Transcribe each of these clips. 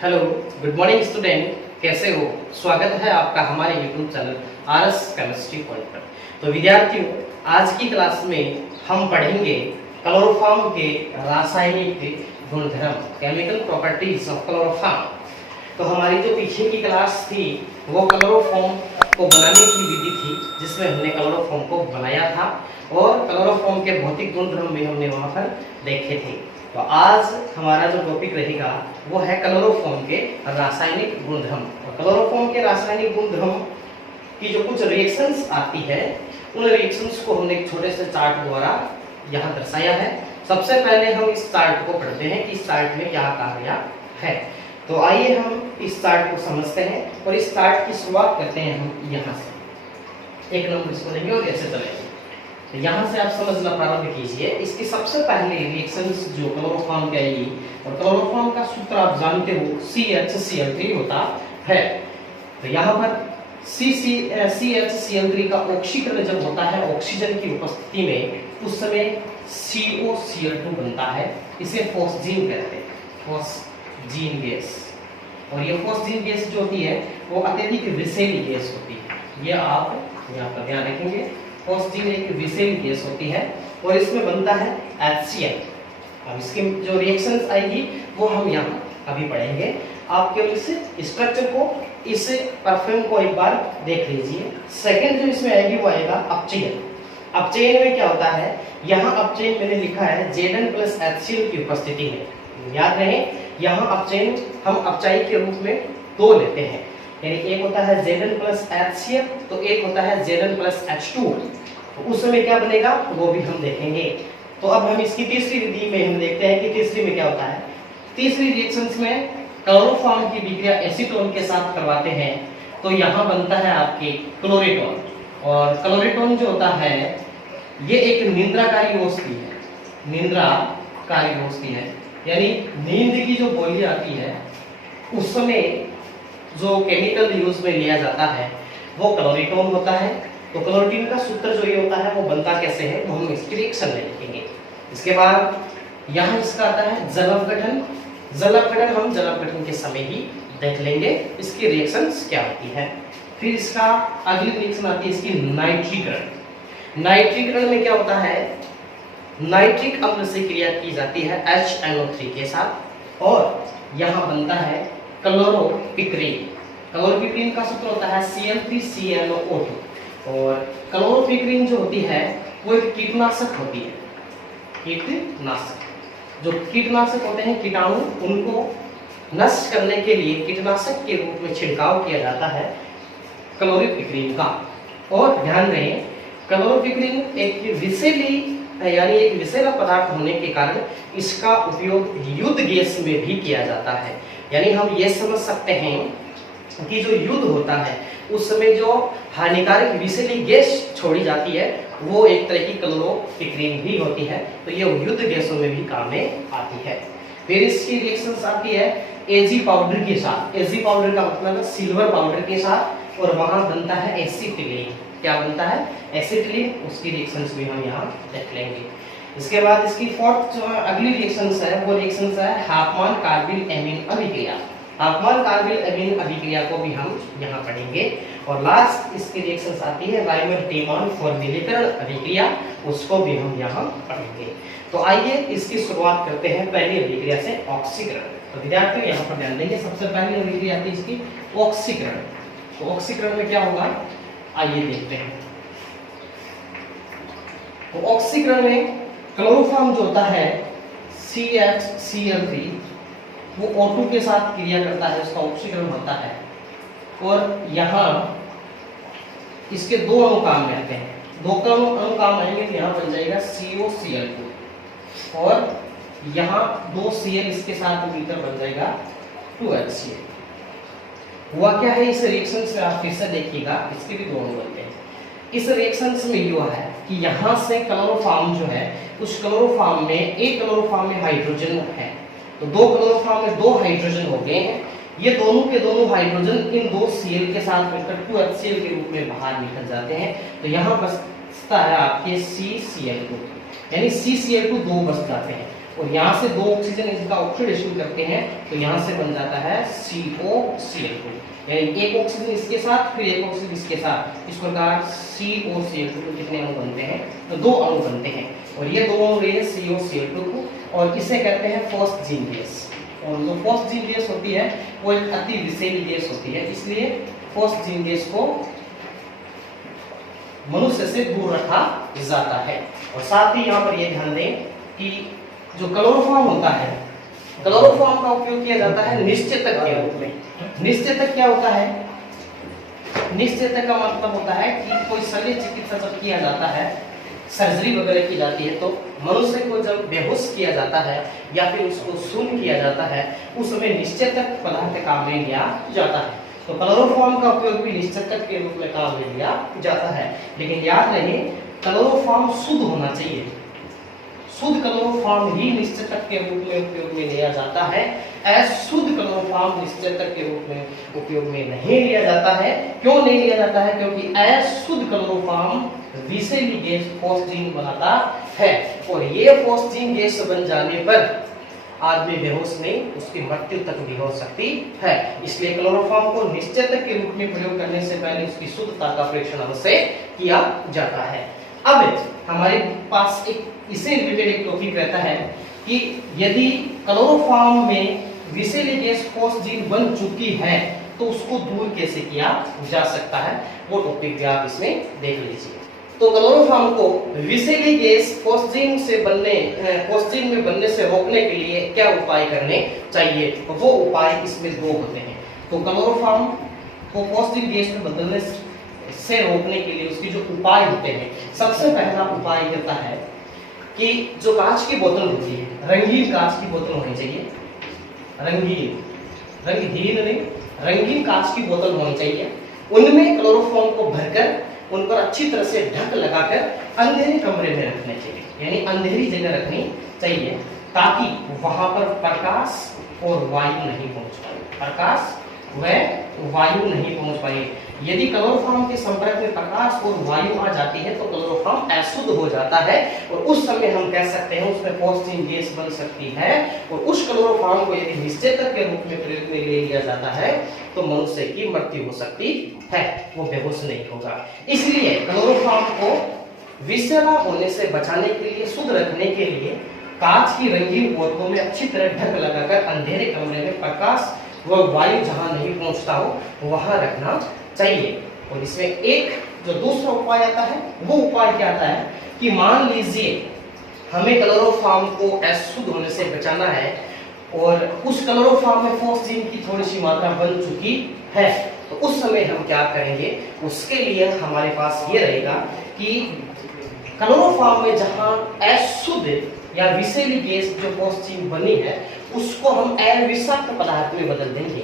Hello, good morning student. कैसे हो? स्वागत है आपका हमारे YouTube channel RS chemistry point पर। तो विद्यार्थियों, आज की क्लास में हम पढ़ेंगे क्लोरोफॉर्म के रासायनिक गुणधर्म, केमिकल प्रॉपर्टीज ऑफ क्लोरोफॉर्म। तो हमारी जो पीछे की क्लास थी वो क्लोरोफॉर्म को बनाने की विधि थी, जिसमें हमने क्लोरोफॉर्म को बनाया था और क्लोरोफॉर्म के भौतिक गुणधर्म भी हमने वहां पर देखे थे। तो आज हमारा जो टॉपिक रहेगा वो है क्लोरोफॉर्म के रासायनिक गुणधर्म। और क्लोरोफॉर्म के रासायनिक गुणधर्म की जो कुछ रिएक्शंस आती है, उन रिएक्शंस को हमने एक छोटे से चार्ट द्वारा यहाँ दर्शाया है। सबसे पहले हम इस चार्ट को पढ़ते हैं कि इस चार्ट में क्या कार्य है। तो आइए हम इस चार्ट को समझते हैं और इस चार्ट की शुरुआत करते हैं हम यहाँ से। एक नंबर इसको देंगे और ऐसे चलेंगे। तो यहाँ से आप समझना प्रारंभ कीजिए। इसकी सबसे पहले रिएक्शंस जो क्लोरोफॉर्म की आएगी, और क्लोरोफॉर्म का सूत्र आप जानते हो CHCl3 होता है। तो यहाँ पर CHCl3 का ऑक्सीकरण जब होता है ऑक्सीजन की उपस्थिति में, उस समय COCl2 बनता है। इसे फॉस्जीन कहते हैं, फॉस्जीन गैस। और ये फॉस्जीन गैस जो होती है वो अत्यधिक विषैली गैस होती है। ये आप यहाँ पर ध्यान रखेंगे। फॉस्जीन एक विषैली गैस होती है और इसमें बनता है HCl। अब इसकी जो रिएक्शंस आएगी वो हम यहाँ अभी पढ़ेंगे। आप केवल इस स्ट्रक्चर को, इस परफ्यूम को एक बार देख लीजिए। सेकंड जो इसमें आएगी वो आएगा अपचयन। अपचयन में क्या होता है, यहाँ अपचयन मैंने लिखा है Zn प्लस HCl की उपस्थिति में। याद रहे, यहाँ अपचयन हम अपचायी के रूप में दो लेते हैं, यानी एक होता है Zn प्लस HCl, तो एक होता है Zn प्लस H2। तो उस समय क्या बनेगा वो भी हम देखेंगे। तो अब हम इसकी तीसरी विधि में हम देखते हैं कि तीसरी में क्या होता है। तीसरी रिएक्शंस में क्लोरोफॉर्म की विक्रिया एसीटोन के साथ करवाते हैं, तो यहाँ बनता है आपके क्लोरेटोन। और क्लोरेटोन जो होता है ये एक निंद्राकारी औषधि है, निंद्राकारी औषधि है, यानी नींद की जो गोली आती है उस समय जो केमिकल यूज में लिया जाता है वो क्लोरेटोन होता है। तो क्लोरीन का सूत्र जो ये होता है वो बनता कैसे है वो हम इसकी रिएक्शन में लिखेंगे। इसके बाद यहाँ इसका आता है जलपघटन। जलपघटन हम जलपघटन के समय ही देख लेंगे इसकी रिएक्शंस क्या होती है। फिर इसका अगली रिएक्शन आती है इसकी नाइट्रीकरण। नाइट्रीकरण में क्या होता है, नाइट्रिक अम्ल से क्रिया की जाती है HNO3 के साथ और यहाँ बनता है क्लोरोपिक्रीन। क्लोरोपिक्रीन का सूत्र होता है Cl3CnO2। और क्लोरोपिक्रीन जो होती है वो एक कीटनाशक होती है। कीटनाशक, जो कीटनाशक होते हैं कीटाणु, उनको नष्ट करने के लिए कीटनाशक के रूप में छिड़काव किया जाता है क्लोरोपिक्रीन का। और ध्यान रहे, क्लोरोपिक्रीन एक विषैली यानी एक विषैला पदार्थ होने के कारण इसका उपयोग युद्ध गैस में भी किया जाता है। यानी हम ये समझ सकते हैं कि जो युद्ध होता है उस समय जो हानिकारक विषैली गैस छोड़ी जाती है वो एक तरह की क्लोरोपिक्रीन भी होती है। तो ये युद्ध गैसों में भी काम में आती है। फिर इसकी रिएक्शंस आती है Ag पाउडर के साथ। Ag पाउडर का मतलब है सिल्वर पाउडर के साथ, और वहां बनता है एसिटिलीन। क्या बनता है? एसिटिलीन। उसकी रिएक्शंस भी हम यहाँ देख लेंगे। इसके बाद इसकी फोर्थ जो अगली रिएक्शंस है वो रिएक्शंस है हाफमान कार्बिल एमीन अभिक्रिया। हाफमान कार्बिल एमीन अभिक्रिया को भी हम यहाँ पढ़ेंगे। और लास्ट इसकी रिएक्शंस आती है राइमर टीमान फॉर्मिलीकरण अभिक्रिया, उसको भी हम यहाँ पढ़ेंगे। तो आइए इसकी शुरुआत करते हैं पहली अभिक्रिया से, ऑक्सीकरण। तो विद्यार्थियों यहाँ पर ध्यान देंगे, सबसे पहली अभिक्रिया आती है इसकी ऑक्सीकरण। तो ऑक्सीकरण में क्या होगा आइए देखते हैं। तो ऑक्सीकरण में क्लोरोफॉर्म जो होता है CHCl3 वो O2 के साथ क्रिया करता है, उसका ऑक्सीकरण होता है। और यहाँ इसके दो अणु काम में आते हैं, दो अणु काम आएंगे तो यहाँ बन जाएगा COCl2 और यहाँ दो Cl इसके साथ मिलकर बन जाएगा 2HCl। हुआ क्या है इस रिएक्शन से, आप फिर से देखिएगा, इसके भी दो अणु बनते हैं। इस रिएक्शन में ये हुआ है कि यहाँ से क्लोरोफॉर्म जो है उस क्लोरोफॉर्म में, एक क्लोरोफॉर्म में हाइड्रोजन है, तो दो क्लोरोफॉर्म में दो हाइड्रोजन हो गए हैं। ये दोनों के दोनों हाइड्रोजन इन दो Cl के साथ मिलकर 2HCl के रूप में बाहर निकल जाते हैं। तो यहाँ बचता है आपके CCl2, यानी CCl2 दो बच जाते हैं। और यहाँ से दो ऑक्सीजन इसका ऑक्सीडेशन करते हैं तो यहाँ से बन जाता है COCl2, यानी एक ऑक्सीजन इसके साथ फिर एक ऑक्सीजन इसके साथ, इस प्रकार COCl2 के कितने अणु बनते हैं, तो दो अणु बनते हैं। और ये दो अणु रहे COCl2 को, और इसे कहते हैं फॉस्जीन गैस। और जो फॉस्जीन गैस होती है वो एक अति विषैली गैस होती है, इसलिए फॉस्जीन गैस को मनुष्य से दूर रखा जाता है। और साथ ही यहाँ पर ये ध्यान दें कि जो क्लोरोफॉर्म होता है, क्लोरोफॉर्म का उपयोग किया जाता है निश्चेतक के रूप में। निश्चेतक क्या होता है? निश्चेतक का मतलब होता है कि कोई शल्य चिकित्सा जब किया जाता है, सर्जरी वगैरह की जाती है, तो मनुष्य को जब बेहोश किया जाता है या फिर उसको शून्य किया जाता है, उस समय निश्चेतक पदार्थ काम में लिया जाता है। तो क्लोरोफॉर्म का उपयोग भी निश्चेतक के रूप में काम में लिया जाता है। लेकिन याद रहे, क्लोरोफॉर्म शुद्ध होना चाहिए। शुद्ध क्लोरोफॉर्म ही निश्चेतक के रूप में उपयोग में लिया जाता है। अशुद्ध क्लोरोफॉर्म निश्चेतक के रूप में उपयोग में नहीं लिया जाता है। क्यों नहीं लिया जाता है? क्योंकि अशुद्ध क्लोरोफॉर्म विषैली गैस फॉस्जीन बनाता है, और ये फॉस्जीन गैस बन जाने पर आदमी बेहोश नहीं, उसकी मृत्यु तक भी हो सकती है। इसलिए क्लोरोफॉर्म को निश्चेतक के रूप में प्रयोग करने से पहले उसकी शुद्धता का परीक्षण अवश्य किया जाता है। अब हमारे पास एक इससे रिलेटेड एक टॉपिक रहता है कि यदि क्लोरोफॉर्म में विषैली गैस फॉस्जीन बन चुकी है तो उसको दूर कैसे किया जा सकता है, वो टॉपिक भी आप इसमें देख लीजिए। तो क्लोरोफॉर्म को विषैली गैस फॉस्जीन में बनने से रोकने के लिए क्या उपाय करने चाहिए? वो उपाय इसमें दो होते हैं। तो क्लोरोफॉर्म को फॉस्जीन गैस में बदलने से रोकने के लिए उसके जो उपाय होते हैं, सबसे पहला उपाय होता है कि जो कांच की बोतल होती है, रंगीन कांच की बोतल होनी चाहिए। रंगीन कांच की बोतल होनी चाहिए। उनमें क्लोरोफॉर्म को भरकर उन पर अच्छी तरह से ढक लगाकर अंधेरे कमरे में रखने चाहिए, यानी अंधेरी जगह रखनी चाहिए, ताकि वहां पर प्रकाश और वायु नहीं पहुंच पाए। प्रकाश व वायु नहीं पहुंच पाए। यदि क्लोरोफॉर्म के संपर्क में प्रकाश और वायु आ जाती है तो क्लोरोफॉर्म अशुद्ध हो जाता है, और उस समय हम कह सकते हैं उसमें फॉस्जीन गैस बन सकती है। और उस क्लोरोफॉर्म को यदि निश्चेतक के रूप में प्रयोग में ले लिया जाता है तो मनुष्य की मृत्यु हो सकती है, वो बेहोश नहीं होगा। इसलिए क्लोरोफॉर्म को विषैला होने से बचाने के लिए, शुद्ध रखने के लिए कांच की रंगीन बोतलों में अच्छी तरह ढक लगाकर अंधेरे कमरे में प्रकाश व वायु जहां नहीं पहुंचता हो वहां रखना चाहिए। और इसमें एक जो दूसरा उपाय आता है, वो उपाय क्या आता है कि मान लीजिए हमें क्लोरोफॉर्म को अशुद्ध होने से बचाना है और उस क्लोरोफॉर्म में फॉस्जीन की थोड़ी सी मात्रा बन चुकी है, तो उस समय हम क्या करेंगे? उसके लिए हमारे पास ये रहेगा कि क्लोरोफॉर्म में जहां अशुद्ध या विषैली गैस जो फॉस्जीन बनी है उसको हम अविषाक्त पदार्थ में बदल देंगे।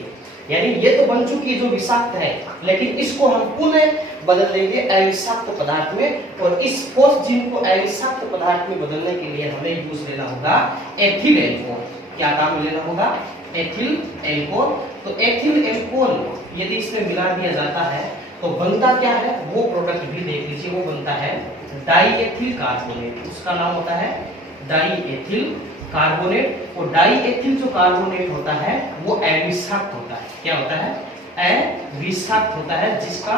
यानी ये तो बन चुकी है जो विषाक्त है, लेकिन इसको हम पुनः बदल देंगे अविषाक्त पदार्थ में। और इस फॉस्जीन को अविषाक्त पदार्थ में बदलने के लिए हमें यूज लेना होगा एथिल एल्कोहल। क्या काम लेना होगा? Ethyl alcohol. तो एथिल एल्कोहल यदि इसमें मिला दिया जाता है तो बनता क्या है, वो प्रोडक्ट भी देख लीजिए। वो बनता है डाईएथिल कार्बोनेट। उसका नाम होता है डाईएथिल कार्बोनेट। और डाईएथिल जो कार्बोनेट होता है वो अविषाक्त होता है। क्या होता है? अविषाक्त होता है, जिसका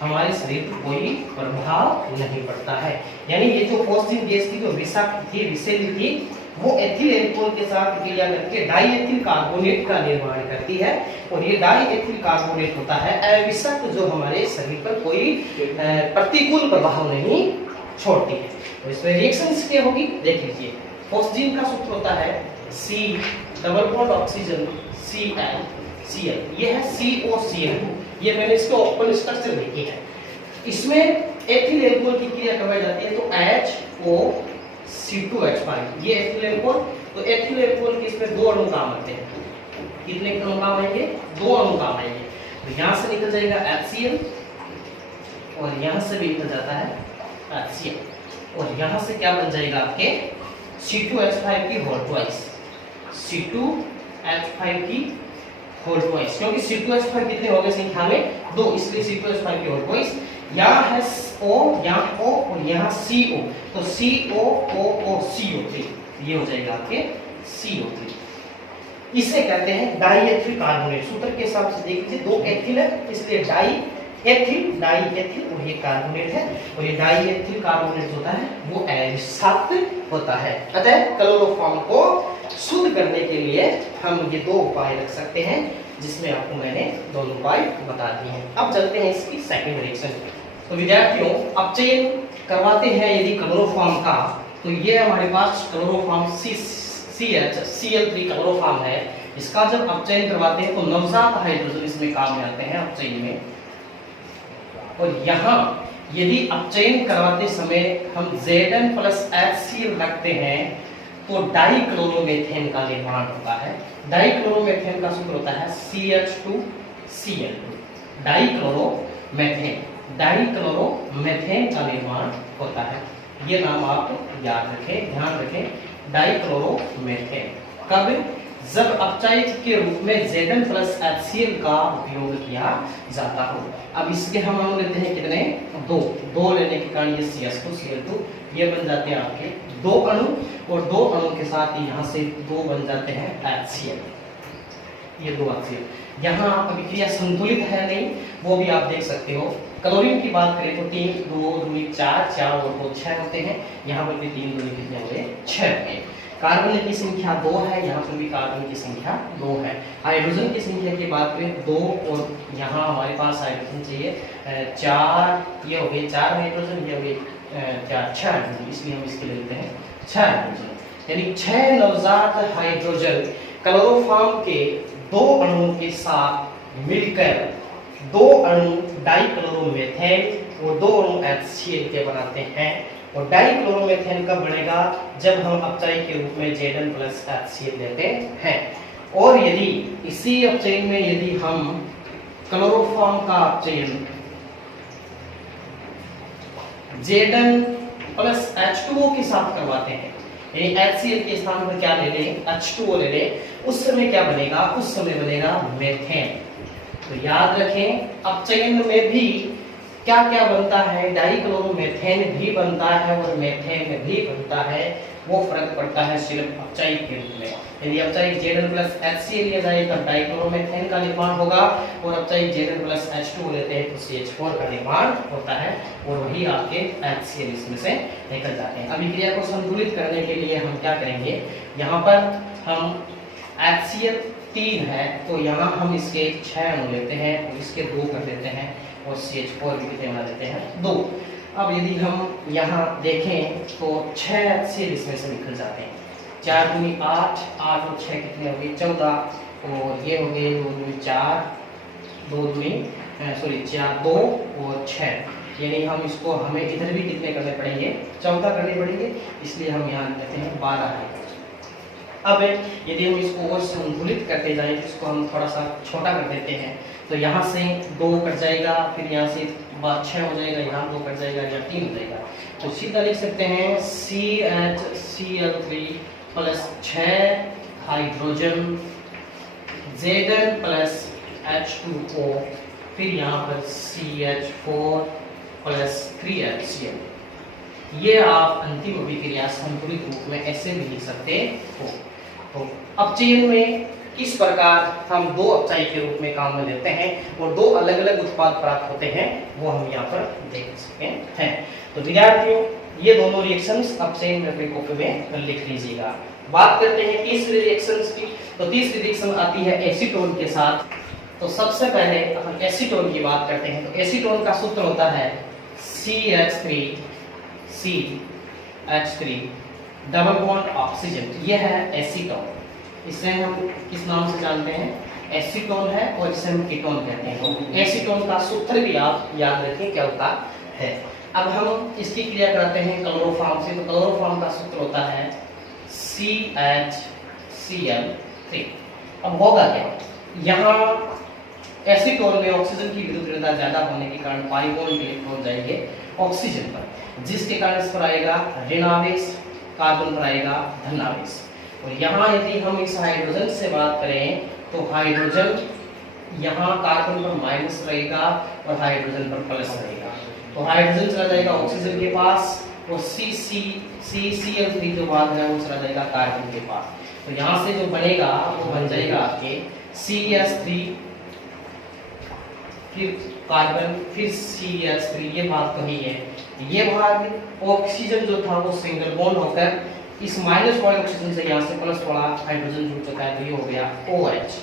हमारे शरीर पर कोई प्रभाव नहीं पड़ता है। यानी ये जो फॉस्जीन गैस की जो विषाक्त थी, विषैली थी, वो एथिल एल्कोहल के साथ क्रिया करके डाईएथिल कार्बोनेट का निर्माण करती है। और ये डाईएथिल कार्बोनेट होता है अविषाक्त, जो हमारे शरीर पर कोई प्रतिकूल प्रभाव नहीं छोड़ती है। तो इसमें रिएक्शंस क्या होगी देख लीजिए। फॉस्जीन का सूत्र होता है C double bond oxygen Cl, ये है COCl2। ये मैंने इसके ओपन स्ट्रक्चर लिखी है। इसमें एथिल एल्कोहल की क्रिया करवाई जाती है तो HOC2H5, ये एथिल एल्कोहल। तो एथिल एल्कोहल के इसमें दो अणु काम आते हैं। कितने अणु काम आएंगे? दो अणु काम आएंगे। तो यहाँ से निकल जाएगा HCl और यहाँ से भी निकल जाता है HCl, और यहाँ से क्या बन जाएगा आपके C2H5 की होल ट्वाइस। C2H5 की होल ट्वाइस, क्योंकि C2H5 कितने हो गए संख्या में? दो, इसलिए C2H5 की होल ट्वाइस। यहाँ है O, यहाँ O और यहाँ CO, तो COOO CO3। ये हो जाएगा आपके CO3। इसे कहते हैं डाईएथिल कार्बोनेट। सूत्र के हिसाब से देख लीजिए, 2 एथिल है इसलिए डाईएथिल और ये कार्बोनेट है, और ये डाईएथिल कार्बोनेट होता है वो अरिसक्त होता है। अतः क्लोरोफॉर्म को शुद्ध करने के लिए हम ये 2 उपाय रख सकते हैं, जिसमें आपको मैंने दोनों उपाय बता दिए हैं। अब चलते हैं इसकी सेकंड रिएक्शन। तो विद्यार्थियों, अपचयन करवाते हैं यदि क्लोरोफॉर्म का, तो ये हमारे पास क्लोरोफॉर्म CH3 क्लोरोफॉर्म है। इसका जब अपचयन करवाते हैं तो नवजात हाइड्रोजन इसमें काम में आते हैं अपचयन में। और यहाँ यदि अपचयन करवाते समय हम Zn प्लस HCl रखते हैं तो डाइक्लोरोमेथेन का निर्माण होता है। डाइक्लोरोमेथेन का सूत्र होता है CH2Cl2। डाइक्लोरोमेथेन का निर्माण होता है। ये नाम आप याद रखें, ध्यान रखें, डाइक्लोरोमेथेन। कब? जब अपचायक के रूप में Zn प्लस HCl का उपयोग किया जाता हो। अब इसके हम अणु लेते हैं कितने? 2 लेने के कारण ये CH2Cl2 ये बन जाते हैं आपके 2 अणु, और 2 अणु के साथ ही यहाँ से 2 बन जाते हैं HCl, ये 2 HCl। यहाँ अभिक्रिया संतुलित है नहीं, वो भी आप देख सकते हो। क्लोरीन की बात करें तो 3 2 2 4 और 2 6 होते हैं, यहाँ पर भी 3 2 कितने होंगे? 6 होंगे। कार्बन की संख्या 2 है, यहाँ पर भी कार्बन की संख्या 2 है। हाइड्रोजन की संख्या की बात करें 2, और यहाँ हमारे पास हाइड्रोजन चाहिए 4, ये हो गए 4 हाइड्रोजन, ये हो गए 6 हाइड्रोजन, इसलिए हम इसके लेते हैं 6 हाइड्रोजन। यानी 6 नवजात हाइड्रोजन क्लोरोफॉर्म के 2 अणुओं के साथ मिलकर 2 अणु डाइक्लोरोमेथेन और 2 अणु HCl के बनाते हैं। और डाइक्लोरोमेथेन कब बनेगा? जब हम अपचायक के रूप में Zn प्लस HCl लेते हैं। और यदि इसी अपचयन में यदि हम क्लोरोफॉर्म का अपचयन Zn प्लस H2O के साथ करवाते हैं, यानी HCl के स्थान पर क्या ले लें? H2O ले लें, उस समय क्या बनेगा? उस समय बनेगा मेथेन। तो याद रखें, अपचयन में भी क्या क्या बनता है? डाइक्लोरोमेथेन भी बनता है और मेथेन भी बनता है। वो फर्क पड़ता है सिर्फ अपचायक के रूप में। यदि अपचायक Zn प्लस HCl लिया जाए तब डाइक्लोरोमेथेन का निर्माण होगा, और अपचायक Zn प्लस H2O लेते हैं तो CH4 का निर्माण होता है, और वही आपके HCl इसमें से निकल जाते हैं। अभिक्रिया को संतुलित करने के लिए हम क्या करेंगे? यहाँ पर हम HCl 3 है, तो यहाँ हम इसके 6 अणु लेते हैं और इसके 2 कर देते हैं, और CH4 भी कितने बना देते हैं? 2। अब यदि हम यहाँ देखें तो 6 HCl इसमें से निकल जाते हैं। 4 दूनी 8, 8 और 6 कितने हो गए? 14, और ये हो गए 2 दूनी 4, 2 दूनी 2 और 6। यानी हम इसको, हमें इधर भी कितने करने पड़ेंगे? 14 करने पड़ेंगे, इसलिए हम यहाँ लेते हैं 12 है। अब यदि हम इसको और संतुलित करते जाएं तो इसको हम थोड़ा सा छोटा कर देते हैं, तो यहाँ से 2 कट जाएगा, फिर यहाँ से 6 हो जाएगा, यहाँ 2 कट जाएगा, या 3 हो जाएगा। तो सीधा लिख सकते हैं CHCl3 plus 6 hydrogen Zn plus H2O, फिर यहाँ पर CH4 प्लस 3 HCl। ये आप अंतिम अभिक्रिया संतुलित रूप में ऐसे भी लिख सकते हो। तो अपचयन में किस प्रकार हम 2 अपचायक के रूप में काम में लेते हैं और 2 अलग अलग उत्पाद प्राप्त होते हैं, वो हम यहाँ पर देख सकते हैं। तो विद्यार्थियों, ये दोनों रिएक्शंस अपचयन में अपनी कॉपी में लिख लीजिएगा। बात करते हैं तीसरी रिएक्शंस की। तो तीसरी रिएक्शन आती है एसीटोन के साथ। तो सबसे पहले हम एसीटोन की बात करते हैं। तो एसीटोन का सूत्र होता है CH3 डबल बॉन्ड ऑक्सीजन, ये है एसीटोन। इसे हम किस नाम से जानते हैं? एसीटोन है, और इसे हम कीटोन कहते हैं। एसीटोन का सूत्र भी आप याद रखें क्या होता है। अब हम इसकी क्रिया कराते हैं क्लोरोफॉर्म से। तो क्लोरोफॉर्म का सूत्र होता है CHCl3। अब होगा क्या? यहाँ एसीटोन में ऑक्सीजन की विद्युत ज्यादा होने के कारण पाई बॉन्ड इलेक्ट्रॉन जाएंगे ऑक्सीजन पर, जिसके कारण इस पर आएगा ऋणावेश, कार्बन पर आएगा धनावेश। और यहाँ यदि हम इस हाइड्रोजन से बात करें तो हाइड्रोजन यहाँ कार्बन पर माइनस रहेगा और हाइड्रोजन पर प्लस रहेगा। तो हाइड्रोजन चला जाएगा ऑक्सीजन के पास, और CCl3 जो भाग है वो चला जाएगा कार्बन के पास। तो यहाँ से जो बनेगा वो बन जाएगा आपके CH3 फिर कार्बन फिर CH3, ये भाग तो ही है। ये भाग ऑक्सीजन जो था वो सिंगल बॉन्ड होकर इस माइनस वाले ऑक्सीजन से यहाँ से प्लस वाला हाइड्रोजन जुड़ चुका है, तो ये हो गया OH।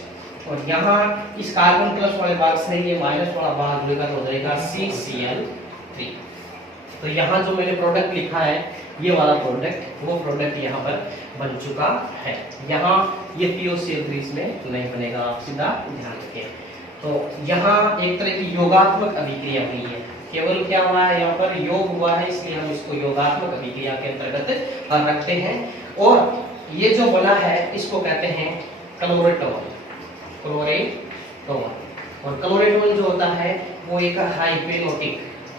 और यहाँ इस कार्बन प्लस वाले भाग से ये माइनस वाला भाग जुड़ेगा तो हो जाएगा CCl3। तो यहाँ जो मैंने प्रोडक्ट लिखा है ये वाला प्रोडक्ट, वो प्रोडक्ट यहाँ पर बन चुका है। यहाँ ये POCl3 इसमें नहीं बनेगा, आप सीधा ध्यान रखें। तो यहाँ एक तरह की योगात्मक अभिक्रिया हुई है, केवल क्या हुआ है यहाँ पर योग हुआ है, इसलिए हम इसको योगात्मक अभिक्रिया के अंतर्गत रखते हैं। और ये जो बना है इसको कहते हैं क्लोरेटोन। और क्लोरेटोन जो होता है वो एक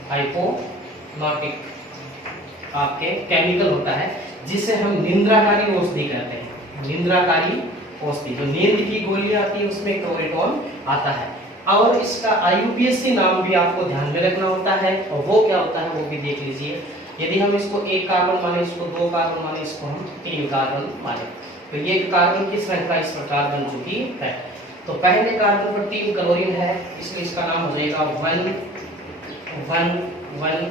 हाइपोनोटिक आपके केमिकल होता है, जिसे हम निंद्राकारी औषधि कहते हैं। निंद्राकारी औषधि, जो नींद की गोली आती है उसमें क्लोरेटोन आता है। और इसका IUPAC नाम भी आपको ध्यान में रखना होता है, और वो क्या होता है वो भी देख लीजिए। यदि हम इसको 1 कार्बन माने, इसको 2 कार्बन माने, इसको हम 3 कार्बन माने, तो ये कार्बन की श्रृंखला इस प्रकार बन चुकी है। तो पहले कार्बन पर 3 क्लोरीन है, इसलिए इसका नाम हो जाएगा 1,1,1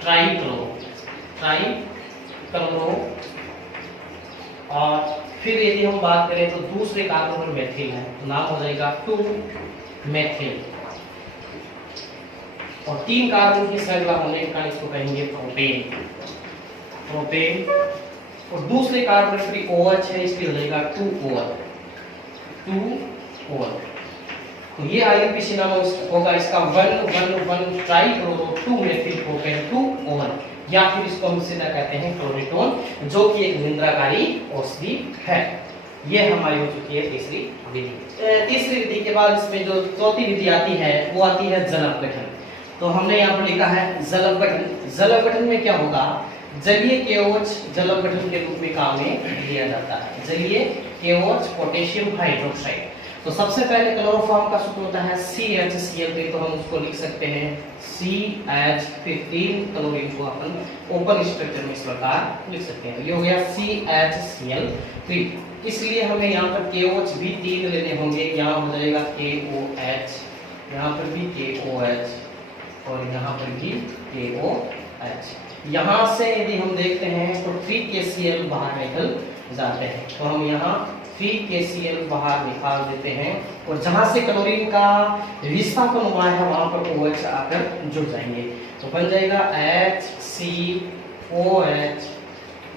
ट्राइक्लोरो। और फिर यदि हम बात करें तो दूसरे कार्बन पर मेथिल है, तो नाम हो जाएगा 2-मेथिल। और 3 कार्बन की श्रृंखला होने के कारण इसको कहेंगे प्रोपेन। और दूसरे कार्बन पर OH है, इसलिए हो जाएगा 2OH। तो ये IUPAC नाम होगा इसका 1,1,1 ट्राइक्लोरो 2-मेथिल प्रोपेन 2OH, या फिर इसको हम सीधा कहते हैं क्लोरेटोन, जो कि एक निंद्राकारी औषधि है। ये हमारी हो चुकी है तीसरी विधि। तीसरी विधि के बाद इसमें जो चौथी विधि आती है वो आती है जल अपघटन। तो हमने यहाँ पर लिखा है जल अपघटन। जल अपघटन में क्या होगा, जलीय KOH जल अपघटन के रूप में काम में लिया जाता है। जलीय KOH पोटेशियम हाइड्रोक्साइड। तो सबसे पहले क्लोरोफॉर्म का सूत्र होता है CHCl3, तो हम उसको लिख सकते हैं CH, फिर 3 क्लोरीन को अपन ओपन स्ट्रक्चर में इस प्रकार लिख सकते हैं। ये हो गया CHCl3। इसलिए हमें यहाँ पर KOH भी 3 लेने होंगे। यहाँ हो जाएगा KOH, यहाँ पर भी KOH, और यहाँ पर भी KOH। यहाँ से यदि हम देखते हैं तो 3KCl बाहर निकल जाते हैं, तो हम यहाँ 3KCl बाहर निकाल देते हैं। और जहां से क्लोरीन का विस्थापन हुआ है वहां पर OH आकर जुड़ जाएंगे, तो बन जाएगा HCOH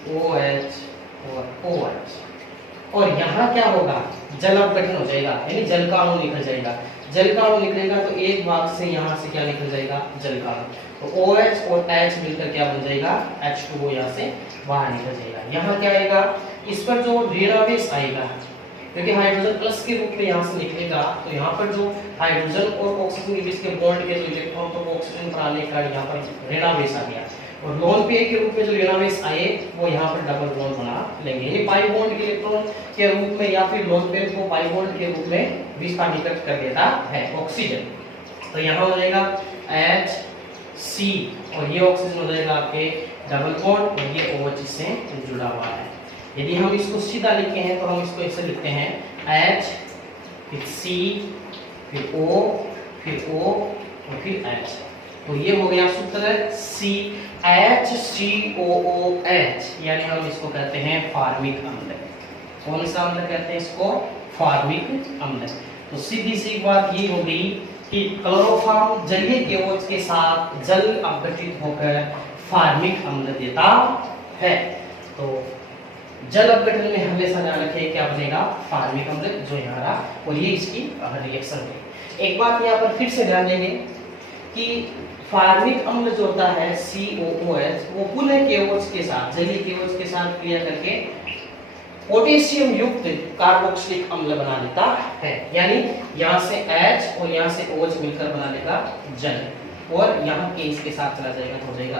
OH और OH। और यहाँ क्या होगा, जल अपघटन हो जाएगा, यानी जल का अणु निकल जाएगा। जल का अणु निकलेगा तो एक भाग से यहाँ से क्या निकल जाएगा, जल का अणु। तो OH और H मिलकर क्या बन जाएगा, H2O यहाँ से बाहर निकल जाएगा। यहाँ क्या आएगा, इस पर जो ऋणावेश आएगा, क्योंकि हाइड्रोजन प्लस के रूप में यहाँ से निकलेगा, तो यहाँ पर जो हाइड्रोजन और ऑक्सीजन के बीच के बॉन्ड के जो इलेक्ट्रॉन को ऑक्सीजन पर आने का यहाँ पर ऋणावेश आ गया, और लोन पेयर के रूप में जो ऋणावेश आए वो यहाँ पर डबल बॉन्ड बना लेंगे, यानी पाई बॉन्ड के इलेक्ट्रॉन के रूप में, या फिर लोन पेयर को पाई बॉन्ड के रूप में विस्थापित कर देता है ऑक्सीजन। तो यहाँ हो जाएगा HC, और ये ऑक्सीजन हो जाएगा आपके डबल बॉन्ड, और ये OH से जुड़ा हुआ है। यदि हम इसको सीधा लिखते हैं तो हम इसको ऐसे लिखते हैं H, फिर C, फिर O, फिर O और फिर H। तो ये हो गया सूत्र CHCOOH, यानी हम इसको कहते हैं फार्मिक अम्ल। कौन सा अम्ल कहते हैं इसको, फार्मिक अम्ल। तो सीधी सी बात ये हो गई कि क्लोरोफॉर्म जलीय KOH के साथ जल अपघटित होकर फार्मिक अम्ल देता है। तो जल अपघटन में हमेशा ध्यान रखें क्या बनेगा, फार्मिक अम्ल जो यहाँ रहा, और ये इसकी रिएक्शन है। एक बात यहाँ पर फिर से ध्यान देंगे कि फार्मिक अम्ल जो होता है COOH, वो पुनः KOH के साथ, जलीय KOH के साथ क्रिया करके पोटेशियम युक्त कार्बोक्सिलिक अम्ल बना देता है। यानी यहाँ से H और यहाँ से OH मिलकर बना देगा जल, और यहाँ K इसके साथ चला जाएगा तो हो जाएगा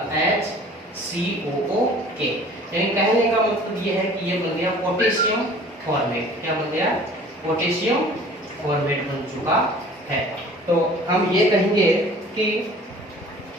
HCOOK। यानी कहने का मतलब ये है कि ये बन गया पोटेशियम फॉर्मेट। क्या बन गया, पोटेशियम फॉर्मेट बन चुका है। तो हम ये कहेंगे कि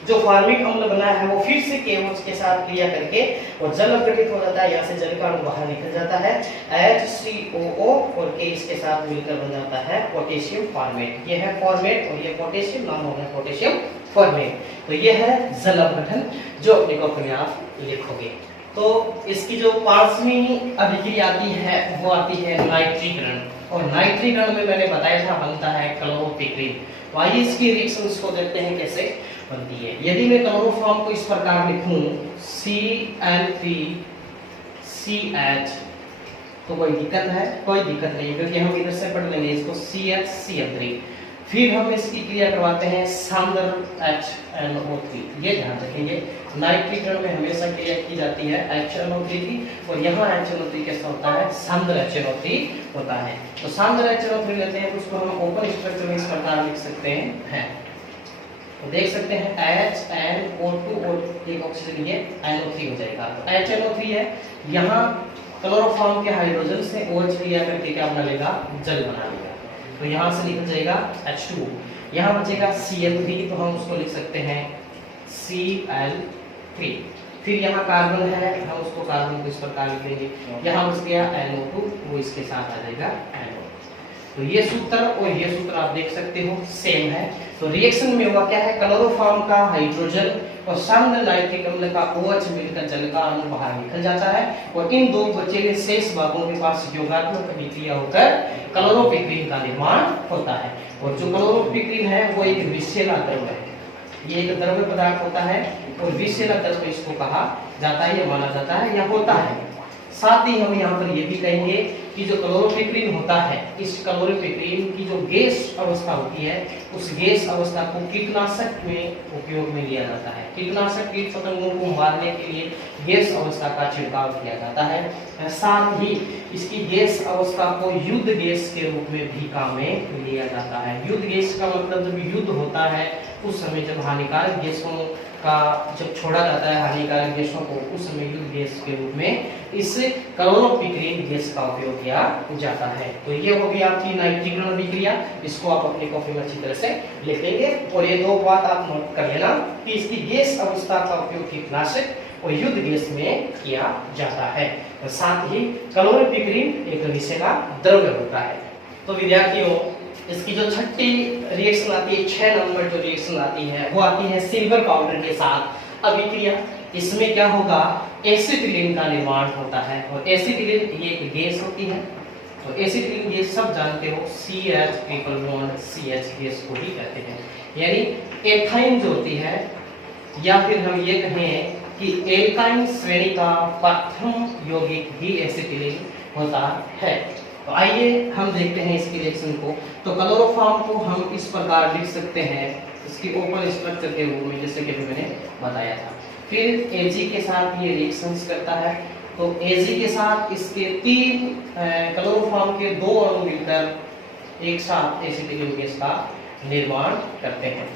जो फॉर्मिक अम्ल बना है वो फिर से KOH के साथ क्रिया करके और जल अपघटित हो जाता है, यहाँ से जल का अणु बाहर निकल जाता है, HCOO और K इसके साथ मिलकर बन जाता है पोटेशियम फॉर्मेट। ये है फॉर्मेट और ये पोटेशियम, नाम होगा पोटेशियम फॉर्मेट। तो ये है जल अपघटन जो अपने कॉपी में आप लिखोगे। तो इसकी जो पांचवी अभिक्रिया आती है वो आती है नाइट्रीकरण, और नाइट्रीकरण में मैंने बताया था बनता है क्लोरोपिक्रीन। तो आइए इसकी रिएक्शंस को देखते हैं कैसे बनती है। यदि मैं क्लोरोफॉर्म को इस प्रकार लिखूं CL3CH तो कोई दिक्कत है? कोई दिक्कत नहीं, क्योंकि हम इधर से पढ़ लेंगे इसको CHCl3। फिर हम इसकी क्रिया करवाते हैं सांद्र HNO3। ये ध्यान रखेंगे, नाइट्रीकरण में हमेशा क्रिया की जाती है HNO3 की, और यहाँ HNO3 कैसा होता है? सांद्र HNO3 होता है। तो सांद्र HNO3 लेते हैं तो उसको हम ओपन स्ट्रक्चर में इस प्रकार लिख सकते हैं। तो देख सकते हैं HNO2 और एक ऑक्सीजन ये NO3 हो जाएगा। तो HNO3 है, यहाँ क्लोरोफॉर्म के हाइड्रोजन से OH क्रिया करके क्या बना लेगा? जल बना लेगा। तो यहाँ से निकल जाएगा H2, यहाँ बचेगा Cl3, तो हम उसको लिख सकते हैं Cl3। फिर यहाँ कार्बन है, हम उसको कार्बन को इस प्रकार लिखेंगे, यहाँ बच गया NO2, वो इसके साथ आ जाएगा NO। तो ये सूत्र और ये सूत्र आप देख सकते हो सेम है। तो रिएक्शन में हुआ क्या है? क्लोरोफॉर्म का हाइड्रोजन और सांद्र नाइट्रिक अम्ल का OH मिलकर जल का अणु बाहर निकल जाता है, और इन दो बचे हुए शेष भागों के पास योगात्मक अभिक्रिया होकर क्लोरोपिक्रीन का निर्माण होता है। और जो क्लोरोपिक्रीन है वो एक विषैला द्रव है, ये एक द्रव्य पदार्थ होता है और विषैला द्रव इसको कहा जाता है, ये माना जाता है या होता है। साथ ही हम यहाँ पर ये भी कहेंगे कि जो क्लोरोपिक्रीन होता है, इस क्लोरोपिक्रीन की जो गैस अवस्था होती है, उस गैस अवस्था को कीटनाशक में उपयोग में लिया जाता है। कीटनाशक कीट पतंगों को मारने के लिए गैस अवस्था का छिड़काव किया जाता है। साथ ही इसकी गैस अवस्था को युद्ध गैस के रूप में भी काम में लिया जाता है। युद्ध गैस का मतलब जब युद्ध होता है उस समय जब हानिकारक गैसों का जब छोड़ा जाता है हानिकारक गैसों को, उस समय युद्ध गैस के रूप में इस क्लोरोपिक्रीन गैस का उपयोग किया जाता है। तो ये हो गई आपकी नाइट्रीकरण अभिक्रिया, इसको आप अपनी कॉपी में अच्छी तरह से लिख लेंगे। और ये दो बात आप नोट कर लेना कि इसकी गैस अवस्था का उपयोग कीटनाशक और युद्ध गैस में किया जाता है। और साथ ही क्लोरोपिक्रीन एक विषैला द्रव्य होता है। तो विद्यार्थियों, इसकी जो छठी रिएक्शन आती है, 6 नंबर जो रिएक्शन आती है वो आती है सिल्वर पाउडर के साथ अभिक्रिया। इसमें क्या होगा? एसिटिलीन का निर्माण होता है, और एसिटिलीन ये एक गैस होती है। तो एसिटिलीन गैस सब जानते हो CH≡CH गैस को ही कहते हैं। यानी एथाइन जो होती है, या फिर हम ये कहें कि एल्काइन श्रेणी का प्रथम यौगिक ही एसिटिलीन होता है। तो आइए हम देखते हैं इसकी रिएक्शन को। तो क्लोरोफॉर्म को हम इस प्रकार लिख सकते हैं इसकी ओपन स्ट्रक्चर के रूप में, जैसे कि मैंने बताया था। फिर Ag के साथ ये रिएक्शंस करता है। तो Ag के साथ इसके 3 क्लोरोफॉर्म के 2 अणु मिलकर एक साथ एसिटिलीन गैस का निर्माण करते हैं।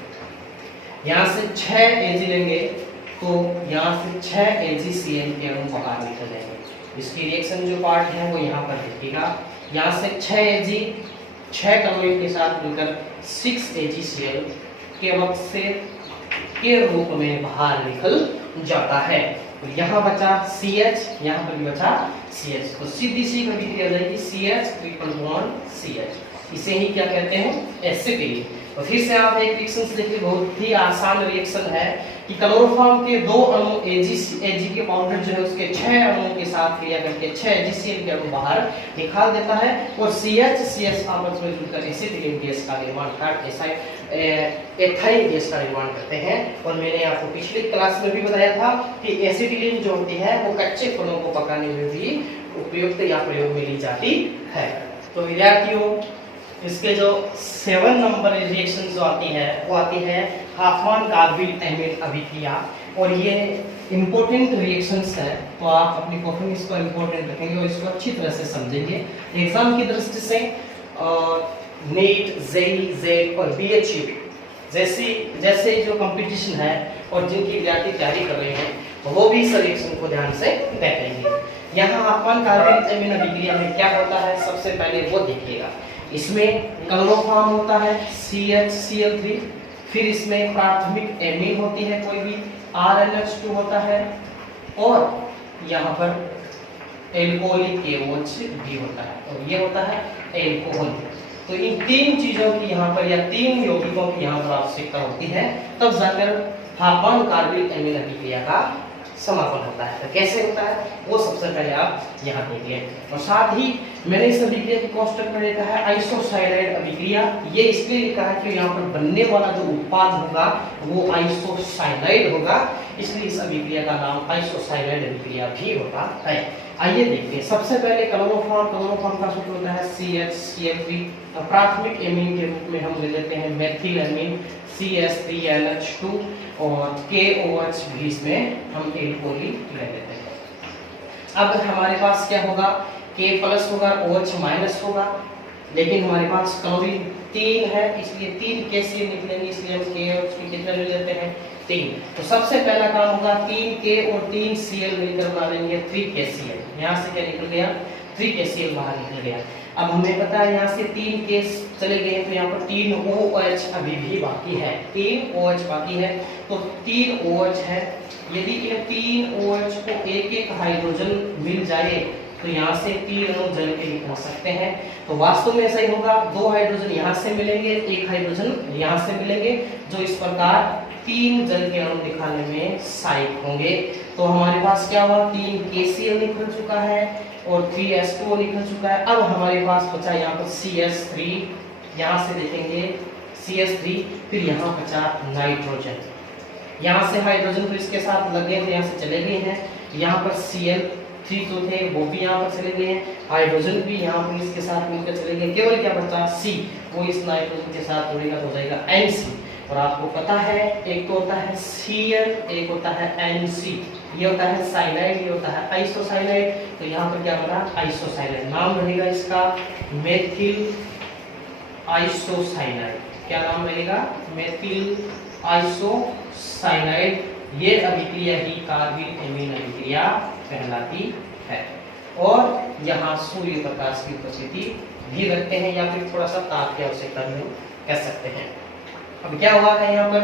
यहाँ से 6 Ag लेंगे तो यहाँ से 6 AgCl के अणु बाहर निकल जाएंगे। इसकी रिएक्शन जो पार्ट है वो यहाँ पर दिखेगा। यहाँ से 6 Ag 6 क्लोरीन के साथ मिलकर 6 AgCl के वक्त से के रूप में बाहर निकल जाता है। तो यहाँ बचा CH, यहाँ पर भी बचा CH। तो सीधी सी अभिक्रिया जाएगी CH≡CH। इसे ही क्या कहते हैं? एसिटिलीन। तो फिर से आप एक रिएक्शन देखिए, बहुत ही आसान रिएक्शन है कि क्लोरोफॉर्म के 2 अणु Ag के पाउडर जो है उसके 6 अणुओं के साथ क्रिया करके 6 AgCl के अणु बाहर निकाल देता है, और CH आपस में मिलकर एसिटिलीन गैस का निर्माण कर एथाइन गैस का निर्माण करते हैं। और मैंने आपको पिछली क्लास में भी बताया था कि एसिटिलीन जो होती है वो कच्चे फलों को पकाने में भी उपयुक्त या प्रयोग में ली जाती है। तो विद्यार्थियों, इसके जो 7 नंबर रिएक्शन जो आती है वो आती है हाफमान कार्बिल एमिड अभिक्रिया, और ये इंपॉर्टेंट रिएक्शंस है। तो आप अपनी कॉपी में इसको इंपॉर्टेंट रखेंगे और इसको अच्छी तरह से समझेंगे एग्जाम की दृष्टि से। नीट, जेईई, जेड और BHU जैसे जो कंपटीशन है और जिनकी विद्यार्थी तैयारी कर रहे हैं वो भी इस रिएक्शन को ध्यान से देखेंगे। यहाँ हाफमान कार्बिल एमिड अभिक्रिया में क्या होता है सबसे पहले वो देखिएगा। इसमें क्लोरोफॉर्म होता है CHCl3, फिर इसमें प्राथमिक एमीन होती है कोई भी, RnH2 होता है, और यहाँ पर एल्कोहलिक KOH भी होता है, और ये होता है एल्कोहल। तो इन तीन चीजों की यहाँ पर, या तीन यौगिकों की यहाँ पर आवश्यकता होती है, तब जाकर हार्पन कार्बिल एमीन अभिक्रिया का समापन होता है। तो कैसे होता है वो सबसे पहले आप यहाँ देखिए। और साथ ही मैंने इस अभिक्रिया की कोष्टक में लिखा है आइसोसाइनाइड अभिक्रिया। ये इसलिए लिखा है कि यहाँ पर बनने वाला जो उत्पाद होगा वो आइसोसाइनाइड होगा, इसलिए इस अभिक्रिया का नाम आइसोसाइनाइड अभिक्रिया भी होता है। आइए देखते हैं। सबसे पहले क्लोरोफॉर्म का सूत्र होता है CH3। प्राथमिक एमीन के रूप में हम ले लेते हैं मेथिल एमीन CH3NH2, और KOH भी इसमें हम एल्कोहल ले लेते हैं। अब हमारे पास क्या होगा, K प्लस होगा, OH माइनस होगा, लेकिन हमारे पास क्लोरीन 3 है, इसलिए 3 KCl निकलेंगे, इसलिए हम KOH की कितने ले लेते हैं 3। तो सबसे पहला काम होगा 3K और 3Cl मिलकर बना लेंगे 3KCl। यहाँ से क्या निकल गया 3KCl बाहर निकल गया। अब हमें पता है यहाँ से 3K चले गए, तो यहाँ पर 3 OH अभी भी बाकी है, 3 OH बाकी है, तो 3 OH है। यदि इन 3 OH को एक एक हाइड्रोजन मिल जाए तो यहाँ से 3 अणु जल के निकल सकते हैं। तो वास्तव में ऐसा ही होगा, 2 हाइड्रोजन यहाँ से मिलेंगे, 1 हाइड्रोजन यहाँ से मिलेंगे, जो इस प्रकार 3 जल के अणु निकालने में सहायक होंगे। तो हमारे पास क्या हुआ, 3 KCl निकल चुका है और 3H2O निकल चुका है। अब हमारे पास बचा यहाँ पर CH3, यहाँ से देखेंगे CH3, फिर यहाँ बचा नाइट्रोजन। यहाँ से हाइड्रोजन तो इसके साथ लग गए थे, यहाँ से चले गए हैं। यहाँ पर Cl3 जो थे वो भी यहाँ पर चले गए हैं, हाइड्रोजन भी यहाँ पर इसके साथ मिलकर चले गए। केवल क्या बचा C, वो इस नाइट्रोजन के साथ जुड़ेगा तो हो जाएगा NC। और आपको पता है एक तो होता है Cl, एक होता है NC। ये होता है साइनाइड, ये होता है आइसोसाइनाइड। तो यहाँ पर क्या बना, आइसोसाइनाइड। नाम रहेगा इसका मेथिल आइसोसाइनाइड। क्या नाम रहेगा, मेथिल आइसोसाइनाइड। ये अभिक्रिया ही कार्बिल एमीन अभिक्रिया कहलाती है। और यहाँ सूर्य प्रकाश की उपस्थिति भी रखते हैं, या फिर थोड़ा सा ताप की आवश्यकता भी हम कह सकते हैं। अब क्या हुआ है यहाँ पर,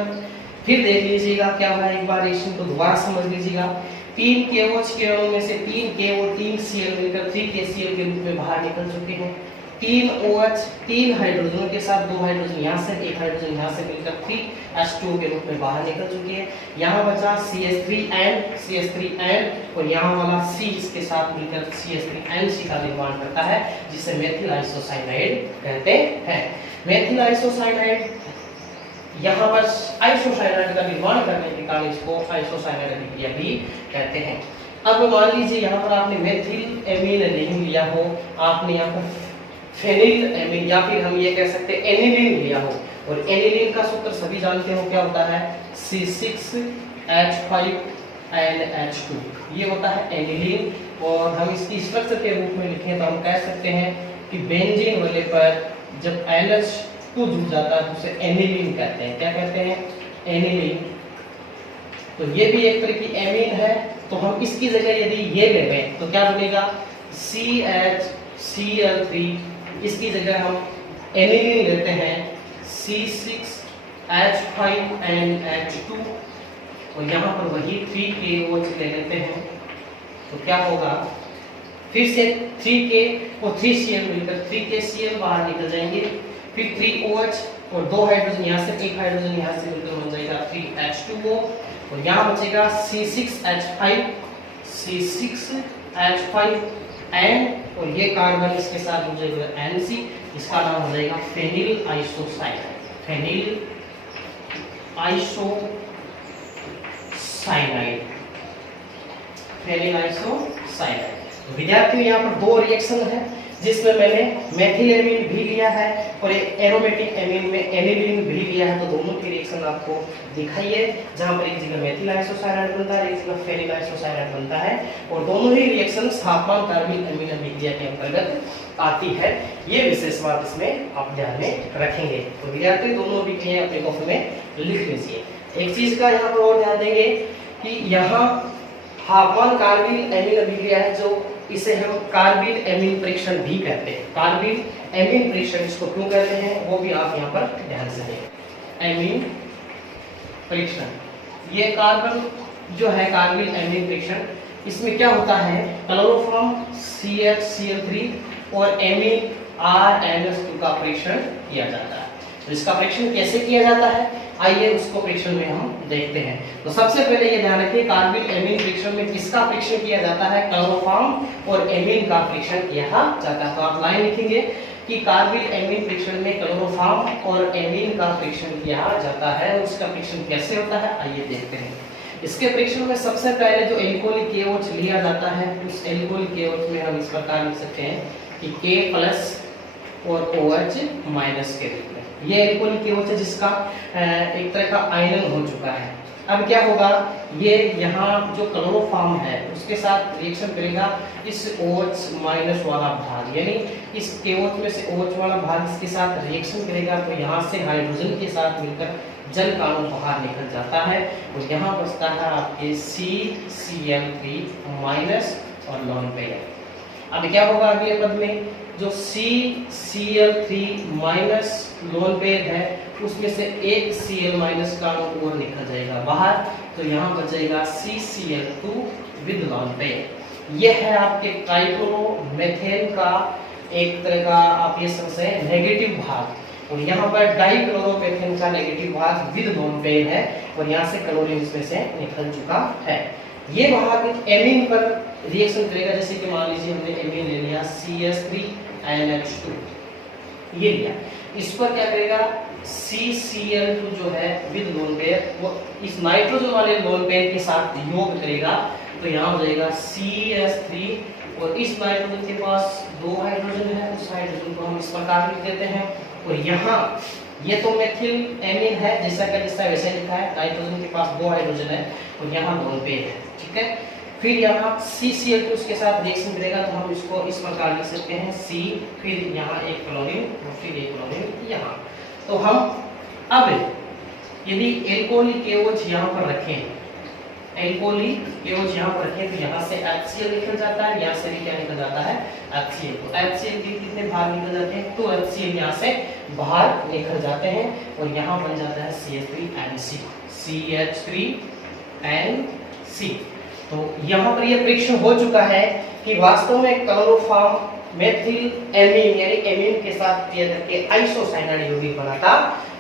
फिर देख लीजिएगा क्या हुआ है, एक बार रिएक्शन को दोबारा समझ लीजिएगा। 3 KOH के अणु में से 3 K और 3 Cl मिलकर 3 KCl के रूप में बाहर निकल चुके हैं। 3 OH 3 हाइड्रोजनों के साथ 2 हाइड्रोजन यहाँ से, 1 हाइड्रोजन यहाँ से मिलकर 3H2O के रूप में बाहर निकल चुके हैं। यहाँ बचा CH3N और यहाँ वाला C इसके साथ मिलकर CH3NC का निर्माण करता है, जिसे मेथिल आइसोसाइनाइड कहते हैं। मेथिल आइसोसाइनाइड यहाँ पर आइसोसाइनाइड का निर्माण करने के कारण इसको आइसोसाइनाइड अभिक्रिया भी कहते हैं। अब मान लीजिए यहाँ पर आपने मेथिल एमीन नहीं लिया हो, आपने यहाँ पर फेनिल एमीन या फिर हम ये कह सकते हैं एनिलीन लिया हो, और एनिलीन का सूत्र सभी जानते हो क्या होता है, C6H5NH2। ये होता है एनिलीन। और हम इसकी स्ट्रक्चर के रूप में लिखें तो हम कह सकते हैं कि बेंजीन वाले पर जब NH2 जुड़ जाता है तो उसे एनिलीन कहते हैं। क्या कहते हैं, एनिलीन। तो ये भी एक तरह की एमीन है, तो हम इसकी जगह यदि ये ले लें तो क्या बनेगा, CHCl3। इसकी जगह हम एनिलीन लेते हैं C6H5NH2, और यहाँ पर वही 3KOH ले लेते हैं। तो क्या होगा, फिर से 3K और 3Cl मिलकर 3KCl बाहर निकल जाएंगे, फिर 3OH और 2 हाइड्रोजन यहाँ से, 1 हाइड्रोजन यहाँ से मिलकर बन जाएगा 3H2O, और यहाँ बचेगा C6H5N, और ये कार्बन इसके साथ हो जाएगा NC। इसका नाम हो जाएगा phenyl isocyanide. Phenyl isocyanide, phenyl isocyanide. तो विद्यार्थियों यहाँ पर 2 रिएक्शन है, जिसमें मैंने मेथिल एमीन भी लिया है और एक एरोमेटिक एमीन में एनिलीन भी लिया है। तो दोनों की रिएक्शन आपको दिखाइए, जहां पर एक जगह मेथिल आइसोसाइनाइड बनता है, एक जगह फेनिल आइसोसाइनाइड बनता है, और दोनों ही रिएक्शन हार्पन कार्बिल एमीन अभिक्रिया के अंतर्गत आती है। ये विशेष बात इसमें आप ध्यान में रखेंगे। तो विद्यार्थी दोनों अभिक्रियाएं अपने कॉपी में लिख लीजिए। एक चीज का यहाँ पर और ध्यान देंगे कि यहाँ हार्पन कार्बिल एमीन अभिक्रिया है, जो इसे हम कार्बिल एमीन परीक्षण भी कहते हैं। कार्बिल एमीन परीक्षण इसको क्यों कहते हैं वो भी आप यहाँ पर ध्यान से दें। Amine friction. ये कार्बन जो है कार्बिल एमीन फ्रिक्शन, इसमें क्या होता है, क्लोरोफॉर्म CH3 और एमीन RNH2 का फ्रिक्शन किया जाता है। तो इसका फ्रिक्शन कैसे किया जाता है, आइए उसको फ्रिक्शन में हम देखते हैं। तो सबसे पहले ये ध्यान रखिए, कार्बिल एमीन फ्रिक्शन में किसका फ्रिक्शन किया जाता है, क्लोरोफॉर्म और एमीन का फ्रिक्शन किया जाता है। तो आप लाइन लिखेंगे कि कार्बिल एमीन फ्रिक्शन में क्लोरोफॉर्म और एमीन का फ्रिक्शन किया जाता है। उसका फ्रिक्शन कैसे होता है, आइए देखते हैं। इसके फ्रिक्शन में सबसे पहले जो एल्कोहल KOH लिया जाता है, उस एल्कोहल KOH में हम इस प्रकार लिख सकते हैं कि K+ और OH- के रूप में। ये एल्कोहल KOH है जिसका एक तरह का आयनन हो चुका है। अब क्या होगा, ये यहाँ जो क्लोरोफॉर्म है उसके साथ रिएक्शन करेगा इस OH- वाला भाग, यानी इस KOH में से OH वाला भाग इसके साथ रिएक्शन करेगा, तो यहाँ से हाइड्रोजन के साथ मिलकर जल का अणु बाहर निकल जाता है और यहाँ बचता है आपके CCl3- और लोन पेयर। अब क्या होगा अगले पद में, जो CCl3- लोन पेयर है उसमें से एक Cl- का अणु और निकल जाएगा बाहर, तो यहाँ बचेगा CCl2 विद लोन पेयर। यह है आपके ट्राइक्लोरोमेथेन का एक तरह का आप ये समझे नेगेटिव भाग, और यहाँ पर डाइक्लोरोमेथेन का नेगेटिव भाग विद लोन पेयर है और यहाँ से क्लोरीन इसमें से निकल चुका है। ये भाग एमीन पर रिएक्शन करेगा, जैसे कि मान लीजिए हमने एमीन ले लिया CH3NH2 ये लिया, इस पर क्या करेगा CCl2 जो है विद लोन पेयर वो इस नाइट्रोजन वाले लोन पेयर के साथ योग करेगा, तो यहाँ हो जाएगा CH3 और इस नाइट्रोजन के पास 2 हाइड्रोजन है, उस हाइड्रोजन को हम इस प्रकार लिख देते हैं। और यहाँ ये तो मेथिल एमीन है जैसा का जैसा वैसे लिखा है, नाइट्रोजन के पास 2 हाइड्रोजन है और यहाँ लोन पेयर है, ठीक है। फिर यहाँ CCl2 उसके साथ रिएक्शन करेगा, तो हम इसको इस प्रकार लिख सकते हैं C, फिर यहाँ एक क्लोरीन और फिर एक क्लोरीन यहाँ। तो हम अब यदि एल्कोहल KOH यहाँ पर रखें, एल्कोहल KOH यहाँ पर रखें, तो यहाँ से HCl निकल जाता है, यहाँ से भी क्या निकल जाता है HCl। तो HCl के कितने बाहर निकल जाते हैं, तो HCl यहाँ से बाहर निकल जाते हैं और यहाँ बन जाता है CH3NC। तो यहाँ पर यह फ्रिक्शन हो चुका है कि वास्तव में क्लोरोफॉर्म मेथिल एमीन यानी एमीन के साथ क्रिया करके आइसोसाइनाइड यौगिक बनाता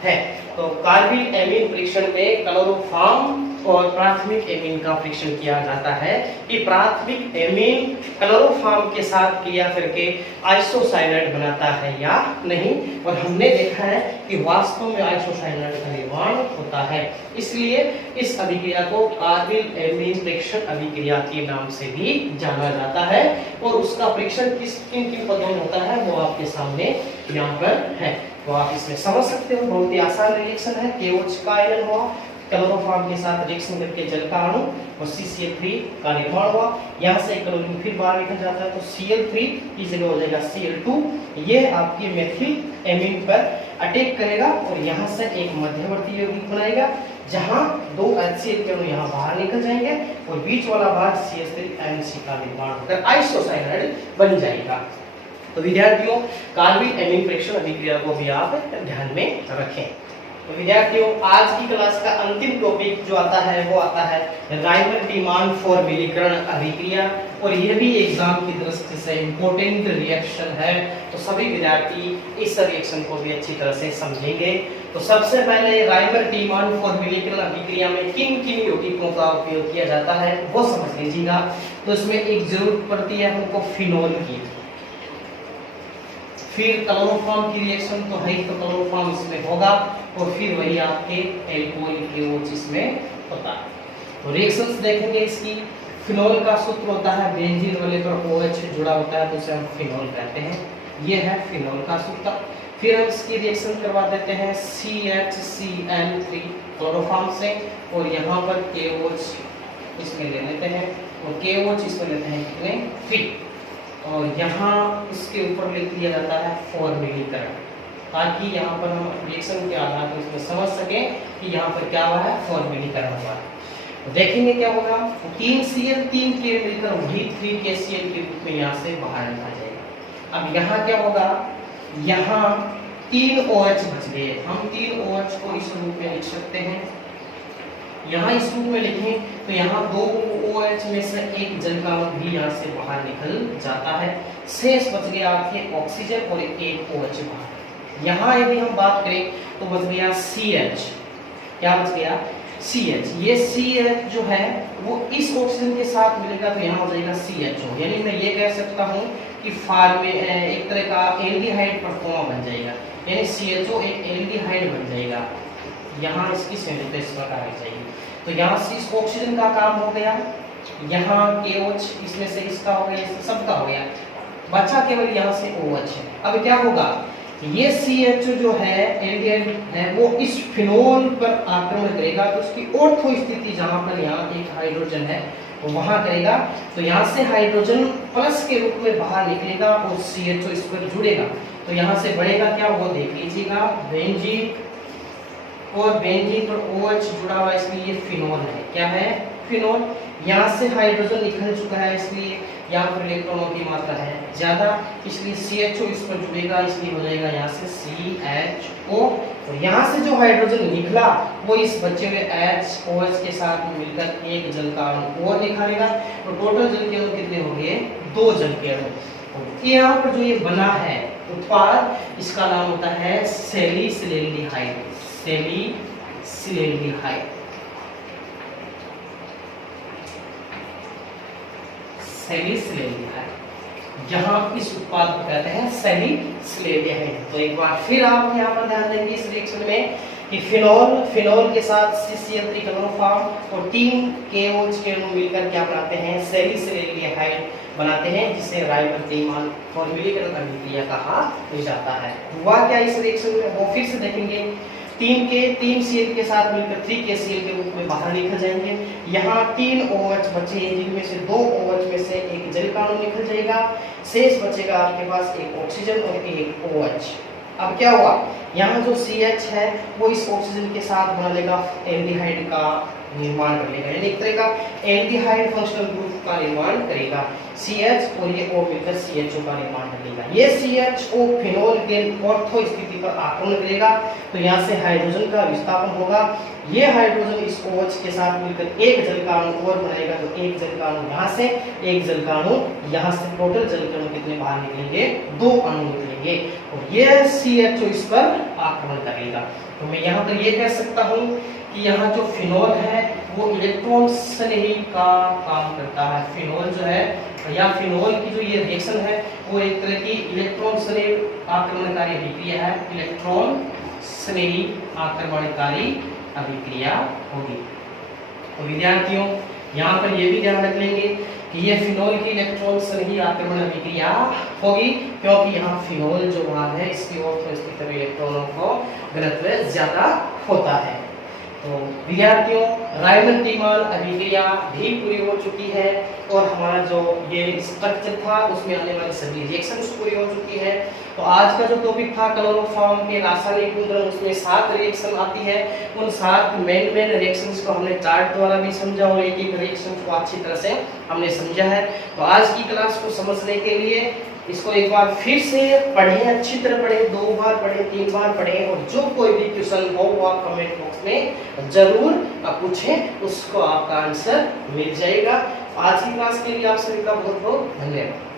है। तो कार्बिल एमीन फ्रिक्शन में क्लोरोफॉर्म और प्राथमिक एमीन का फ्रिक्शन किया जाता है कि प्राथमिक एमीन क्लोरोफॉर्म के साथ क्रिया करके आइसोसाइनाइड बनाता है या नहीं, और हमने देखा है कि वास्तव में आइसोसाइनाइड का निर्माण होता है। इसलिए इस अभिक्रिया को कार्बिल एमीन फ्रिक्शन अभिक्रिया के नाम से भी जाना जाता है और उसका फ्रिक्शन किन किन पदों में होता है वो आपके सामने यहाँ पर है। तो आप इसमें समझ सकते हो, बहुत ही आसान रिएक्शन है। KOH का आयन हुआ, क्लोरोफॉर्म के साथ रिएक्शन करके जल का अणु और CCl3 का निर्माण हुआ, यहाँ से क्लोरीन फिर बाहर निकल जाता है, तो Cl3 की जगह हो जाएगा Cl2। ये आपके मेथिल एमीन पर अटैक करेगा और यहाँ से एक मध्यवर्ती यौगिक बनाएगा जहाँ 2 HCl के अणु यहाँ बाहर निकल जाएंगे और बीच वाला भाग CH3NC का निर्माण होकर आइसोसाइनाइड बन जाएगा। तो विद्यार्थियों, कार्बिल एमीन फ्रिक्शन अभिक्रिया को भी आप ध्यान में रखें। तो विद्यार्थियों, आज की क्लास का अंतिम टॉपिक जो आता है वो आता है राइमर-टीमान फॉर्मिलीकरण अभिक्रिया, और यह भी एग्जाम की दृष्टि से इम्पोर्टेंट रिएक्शन है। तो सभी विद्यार्थी इस रिएक्शन को भी अच्छी तरह से समझेंगे। तो सबसे पहले राइमर-टीमान फॉर्मिलीकरण अभिक्रिया में किन किन यौगिकों का उपयोग किया जाता है वो समझ लीजिएगा। तो इसमें एक जरूरत पड़ती है हमको फिनोल की, फिर क्लोरोफॉर्म की रिएक्शन तो है, तो क्लोरोफॉर्म इसमें होगा और फिर वही आपके एल्कोहल KOH इसमें होता है। तो रिएक्शंस देखेंगे इसकी। फिनोल का सूत्र होता है बेंजीन वाले पर OH जुड़ा होता है तो उसे हम फिनोल कहते हैं। ये है फिनोल का सूत्र। फिर हम इसकी रिएक्शन करवा देते हैं CHCl3 क्लोरोफॉर्म से और यहाँ पर KOH इसमें ले लेते हैं और KOH इसमें लेते हैं कितने 3, और यहाँ इसके ऊपर लिख दिया जाता है फॉर्मिलीकरण, ताकि यहाँ पर हम रिएक्शन के आधार पर इसमें समझ सकें कि यहाँ पर क्या हुआ है, फॉर्मिलीकरण हुआ है। तो देखेंगे क्या होगा, 3Cl 3 के मिलकर वही 3KCl के रूप में यहाँ से बाहर निकल जाएगा। अब यहाँ क्या होगा, यहाँ 3 OH बच गए, हम 3 OH को इस रूप में लिख सकते हैं यहाँ इस रूप में लिखें तो यहाँ 2 OH में से एक जल का अणु भी यहाँ से बाहर निकल जाता है। शेष बच गया आपके ऑक्सीजन और एक OH बाहर। यहाँ यदि हम बात करें तो बच गया CH। क्या बच गया? CH। ये CH जो है वो इस ऑक्सीजन के साथ मिलेगा तो यहाँ हो जाएगा CHO। यानी मैं ये कह सकता हूँ कि एक तरह का एल्डिहाइड परफॉर्मा बन जाएगा, यानी CHO एक एल्डिहाइड बन जाएगा। यहाँ इसकी संरचना इस प्रकार आ जाएगी। तो यहाँ से इस ऑक्सीजन का काम हो गया, यहाँ KOH इसमें से इसका हो गया, सबका हो गया, बचा केवल यहाँ से OH है। अब क्या होगा, ये CHO जो है एल्डिहाइड है वो इस फिनोल पर आक्रमण करेगा तो उसकी ऑर्थो स्थिति जहाँ पर यहाँ एक हाइड्रोजन है वो वहां करेगा। तो यहाँ से हाइड्रोजन प्लस के रूप में बाहर निकलेगा और CHO इस पर जुड़ेगा। तो यहाँ से बढ़ेगा क्या, वो देख लीजिएगा, बेंजीन और बेंजीन पर OH जुड़ा हुआ, इसलिए ये फिनोल है। क्या है? फिनोल। यहाँ से हाइड्रोजन निकल चुका है, इसलिए यहाँ पर इलेक्ट्रॉनों की मात्रा है ज्यादा, इसलिए CHO इस पर जुड़ेगा, इसलिए हो जाएगा यहाँ से CHO। और यहाँ से जो हाइड्रोजन निकला वो इस बचे हुए OH के साथ मिलकर एक जल का अणु और निकालेगा। तो टोटल जल के अणु कितने हो गए? 2 जल के अणु। यहाँ पर जो ये बना है उत्पाद, इसका नाम होता है सैलिसिलेल्डिहाइड। सैलिसिलेल्डिहाइड। सैलिसिलेल्डिहाइड, जहां इस उत्पाद को कहते हैं सैलिसिलेल्डिहाइड। तो एक बार फिर आप यहाँ पर ध्यान देंगे इस रिएक्शन में कि फिनोल के साथ CCl3 का फॉर्म और 3 KOH के अणु मिलकर क्या बनाते हैं? सैलिसिलेल्डिहाइड बनाते हैं, जिसे राइबोज़ोमल फॉर्म्युलेशन अभिक्रिया कहा जाता है। हुआ क्या इस रिएक्शन में, वो फिर से देखेंगे। 3 Cl के साथ मिलकर 3 KCl के रूप में बाहर निकल जाएंगे। यहाँ 3 OH बचे हैं, जिनमें से 2 OH में से एक जल का अणु निकल जाएगा। शेष बचेगा आपके पास एक ऑक्सीजन और एक OH। अब क्या हुआ, यहाँ जो CH है वो इस ऑक्सीजन के साथ बना लेगा, एल्डिहाइड का निर्माण कर लेगा, यानी एक तरह का एल्डिहाइड फंक्शनल ग्रुप का निर्माण करेगा। CH और ये O मिलकर CHO का निर्माण कर लेगा। ये CHO फिनोल के ऑर्थो स्थिति पर आक्रमण करेगा तो यहाँ से हाइड्रोजन का विस्थापन होगा। ये हाइड्रोजन इस OH के साथ मिलकर एक जल का अणु और बनाएगा, तो एक जल का अणु यहाँ से, एक जल का अणु यहाँ से। टोटल जल के अणु कितने बाहर निकलेंगे? 2 अणु निकलेंगे और ये CHO इस पर आक्रमण करेगा। तो मैं यहाँ पर ये कह सकता हूँ कि यहाँ जो फिनोल है वो इलेक्ट्रॉन स्नेही का काम करता है। फिनोल जो है या फिनोल की जो ये रिएक्शन है वो एक तरह की इलेक्ट्रॉन स्नेही आक्रमणकारी अभिक्रिया है। इलेक्ट्रॉन स्नेही आक्रमणकारी अभिक्रिया होगी। तो विद्यार्थियों यहाँ पर ये भी ध्यान रख लेंगे कि ये फिनोल की इलेक्ट्रॉन स्नेही आक्रमण अभिक्रिया होगी, क्योंकि यहाँ फिनोल जो भाग है इसकी ऑर्थो स्थिति में इलेक्ट्रॉनों को घनत्व ज्यादा होता है। तो विद्यार्थियों रायमन-टीमान अभिक्रिया भी पूरी हो चुकी है और हमारा जो ये स्ट्रक्चर था उसमें आने वाली सभी रिएक्शंस पूरी हो चुकी है। तो आज का जो टॉपिक था क्लोरोफॉर्म के रासायनिक गुणधर्म, उसमें 7 रिएक्शन आती है। उन 7 मेन रिएक्शंस को हमने चार्ट द्वारा भी समझा और एक एक रिएक्शन को अच्छी तरह से हमने समझा है। तो आज की क्लास को समझने के लिए इसको एक बार फिर से पढ़ें, अच्छी तरह पढ़ें, 2 बार पढ़ें, 3 बार पढ़ें और जो कोई भी क्वेश्चन हो वो आप कमेंट बॉक्स में जरूर पूछें, उसको आपका आंसर मिल जाएगा। आज की क्लास के लिए आप सभी का बहुत बहुत धन्यवाद।